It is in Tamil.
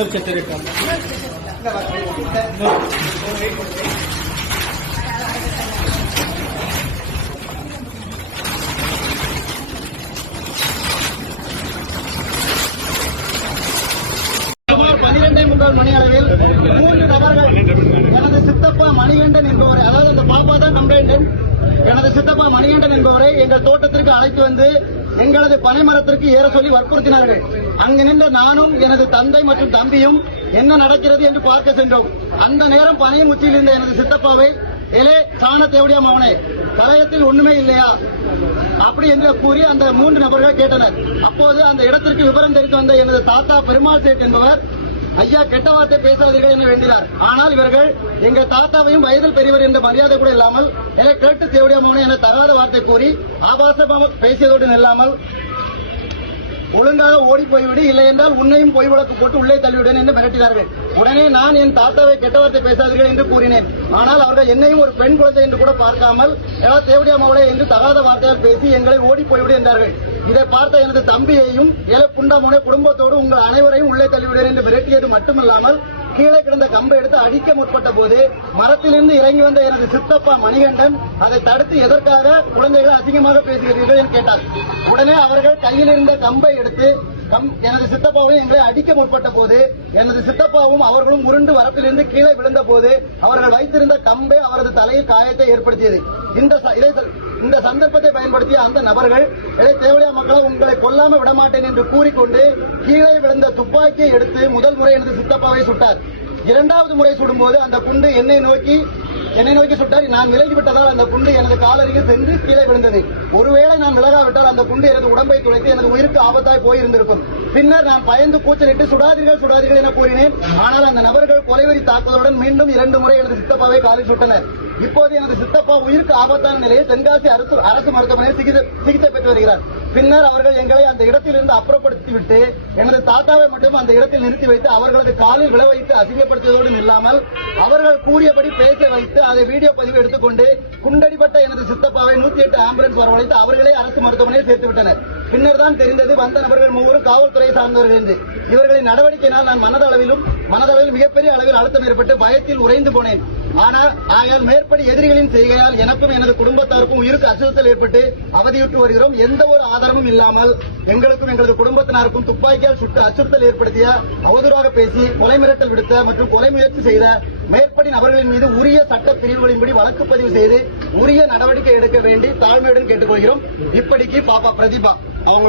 மணி அளவில் 3 நபர்கள் எனது சித்தப்பா மணிகண்டன் என்பவரை, அதாவது அந்த பாப்பா தான் கம்ப்ளைண்ட், எனது சித்தப்பா மணிகண்டன் என்பவரை எங்கள் தோட்டத்திற்கு அழைத்து வந்து எங்களது பனைமரத்திற்கு ஏற சொல்லி வற்புறுத்தினார்கள். அங்கு நின்ற நானும் எனது தந்தை மற்றும் தம்பியும் என்ன நடக்கிறது என்று பார்க்க சென்றோம். அந்த நேரம் பனையின் உச்சியில் இருந்த எனது சித்தப்பாவை, எலே சாண தேவடியா மவனே, கலையத்தில் ஒண்ணுமே இல்லையா அப்படி என்று கூறி அந்த 3 நபர்கள் கேட்டனர். அப்போது அந்த இடத்திற்கு விவரம் தெரிவித்து வந்த எனது தாத்தா பெருமாள் சேட் என்பவர், ஐயா கெட்ட வார்த்தை பேசாதீர்கள் என்று வேண்டினார். ஆனால் இவர்கள் எங்கள் தாத்தாவையும் வயதில் பெரியவர் என்ற மரியாதை கூட இல்லாமல் என்னை கேட்டு தேவடியா மோனே என தகாத வார்த்தை கூறி ஆபாசமாக பேசியதோடு நில்லாமல் ஒழுங்காக ஓடி போய்விடு, இல்லை என்றால் உன்னையும் பொய் வழக்கு போட்டு உள்ளே தள்ளிவிடுவேன் என்று மிரட்டினார்கள். உடனே நான் என் தாத்தாவை கெட்ட வார்த்தை பேசாதீர்கள் என்று கூறினேன். ஆனால் அவர்கள் என்னையும் ஒரு பெண் குழந்தை என்று கூட பார்க்காமல் ஏதாவது தேவடியா மவளே என்று தகாத வார்த்தையால் பேசி எங்களை ஓடி போய்விடு என்றார்கள். இதை பார்த்த எனது தம்பியையும் ஏழை புண்டாமோனே குடும்பத்தோடு உங்கள் அனைவரையும் உள்ளே தள்ளிவிடுவேன் என்று மிரட்டியது மட்டுமில்லாமல் கீழே கிடந்த கம்பை எடுத்து அடிக்க முற்பட்ட போது மரத்திலிருந்து இறங்கி வந்த எனது சித்தப்பா மணிகண்டன் அதை தடுத்து எதற்காக குழந்தைகள் அசிங்கமாக பேசுகிறீர்கள் என்று கேட்டார். உடனே அவர்கள் கையில் இருந்த கம்பை எடுத்து எனது சித்தப்பாவை எங்களை அடிக்க முற்பட்ட போது எனது சித்தப்பாவும் அவர்களும் உருண்டு வரப்பிலிருந்து கீழே விழுந்த போது அவர்கள் வைத்திருந்த கம்பை அவரது தலையில் காயத்தை ஏற்படுத்தியது. இந்த சந்தர்ப்பத்தை பயன்படுத்திய அந்த நபர்கள், தேவடியா மக்களை உங்களை கொல்லாம விடமாட்டேன் என்று கூறிக்கொண்டு கீழே விழுந்த துப்பாக்கியை எடுத்து முதல் முறை எனது சித்தப்பாவை சுட்டார். 2வது முறை சுடும்போது அந்த குண்டு என்னை நோக்கி சுட்டார். நான் விலகிவிட்டதால் அந்த குண்டு எனது காலருகே சென்று கீழே விழுந்தது. ஒருவேளை நான் விலகாவிட்டால் அந்த குண்டு எனது உடம்பை துளைத்து எனது உயிருக்கு ஆபத்தாய் போயிருந்திருக்கும். பின்னர் நான் பயந்து கூச்சலிட்டு சுடாதீர்கள் என கூறினேன். ஆனால் அந்த நபர்கள் கொலைவெறி தாக்குதலுடன் மீண்டும் 2 முறை எனது சித்தப்பாவை காலில் சுட்டனர். இப்போது எனது சித்தப்பா உயிருக்கு ஆபத்தான நிலையில் தென்காசி அரசு மருத்துவமனையில் சிகிச்சை பெற்று வருகிறார். பின்னர் அவர்கள் எங்களை அந்த இடத்திலிருந்து அப்புறப்படுத்திவிட்டு எனது தாத்தாவை மட்டும் அந்த இடத்தில் நிறுத்தி வைத்து அவர்களது காலில் விழ வைத்து அசிங்கப்படுத்தியதோடு இல்லாமல் அவர்கள் கூறியபடி பேச வைத்து அதை வீடியோ பதிவு எடுத்துக்கொண்டு குண்டடிப்பட்ட எனது சித்தப்பாவை 108 ஆம்புலன்ஸ் வரவழைத்து அவர்களே அரசு மருத்துவமனையில் சேர்த்துவிட்டனர். பின்னர் தான் தெரிந்தது வந்த நபர்கள் 3 காவல்துறையை சார்ந்தவர்கள் என்று. இவர்களின் நடவடிக்கையினால் நான் மனதளவில் மிகப்பெரிய அளவில் அழுத்தம் ஏற்பட்டு பயத்தில் உறைந்து போனேன். ஆனால் மேற்படி எதிரிகளின் செய்கையால் எனக்கும் எனது குடும்பத்தாருக்கும் உயிருக்கு அச்சுறுத்தல் ஏற்பட்டு அவதியுற்று வருகிறோம். எந்த ஒரு ஆதாரமும் இல்லாமல் எங்களுக்கும் எங்களது குடும்பத்தினருக்கும் துப்பாக்கியால் சுட்டு அச்சுறுத்தல் ஏற்படுத்திய, அவதூறாக பேசி கொலை மிரட்டல் விடுத்த மற்றும் கொலை முயற்சி செய்த மேற்படி நபர்களின் மீது உரிய சட்ட பிரிவுகளின்படி வழக்கு பதிவு செய்து உரிய நடவடிக்கை எடுக்க வேண்டி தாழ்மையுடன் கேட்டுக்கொள்கிறோம். இப்படிக்கு பாப்பா பிரதிபா அவங்க